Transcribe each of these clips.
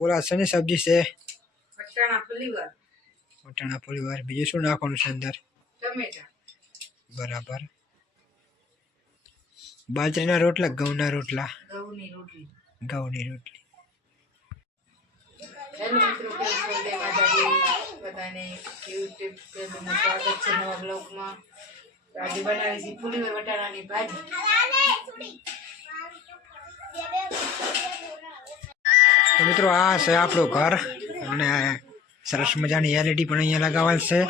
બોલા શેની સબ્જી છે? વટાણા ફુલીવાર બીજું શું નાખવાનું છે અંદર? ટમેટા. બરાબર. બાજરીના રોટલા ઘઉંના રોટલા? ઘઉંની રોટલી. ઘઉંની રોટલી. હેલો મિત્રો, કેમ છો? જય માતાજી બધાને. યુટ્યુબ ચેનલમાં સ્વાગત છે નવા બ્લોગમાં. આજે બનાવી છે ફુલીવાર વટાણાની ભાજી. તો મિત્રો આ છે આપણું ઘર અને સરસ મજાની એલઈડી પણ અહીંયા લગાવેલ છે.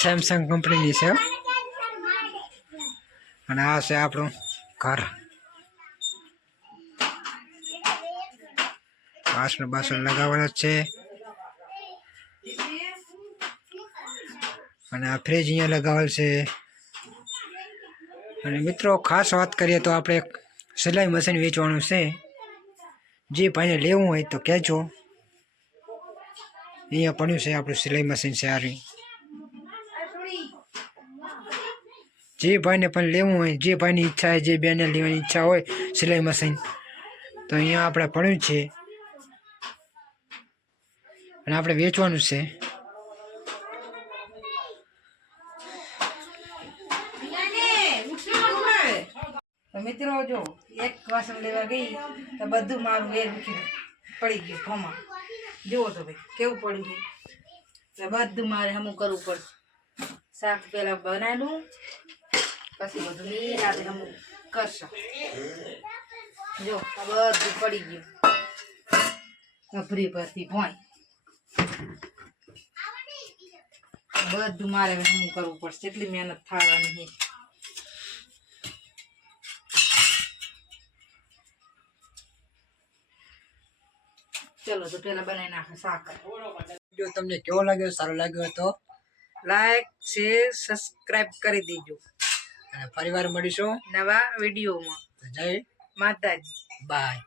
સેમસંગ કંપનીની છે અને આ છે આપણું ઘર. બાસણ લગાવેલા છે અને આ ફ્રીજ અહીંયા લગાવેલ છે. અને મિત્રો ખાસ વાત કરીએ તો આપણે સિલાઈ મશીન વેચવાનું છે. જે ભાઈને લેવું હોય તો કહેજો. અહીંયા પડ્યું છે આપણું સિલાઈ મશીન છે. જે ભાઈને પણ લેવું હોય, જે ભાઈની ઈચ્છા હોય, જે બેને લેવાની ઈચ્છા હોય સિલાઈ મશીન, તો અહીંયા આપણે પડ્યું છે અને આપણે વેચવાનું છે. મિત્રો જો એક વાસણ લેવા ગઈ તો બધું મારું વેર પડી ગયું ખોમાં. જુઓ તો ભાઈ કેવું પડી ગયું. એટલે બધું મારે હમું કરવું પડશે. શાક પેલા બનાવેલું પછી બધું નિરાતે હમું કરશે. જો આ બધું પડી ગયું અભરી પરથી ભોય. બધું મારે હમું કરવું પડશે. એટલી મહેનત થવાની છે. ચલો તો પેલા બનાવી નાખે શાક. જો તમને કેવો લાગ્યો, સારો લાગ્યો તો લાઈક, શેર, સબસ્ક્રાઇબ કરી દેજો. અને ફરીવાર મળીશું નવા વિડીયોમાં. જય માતાજી. બાય.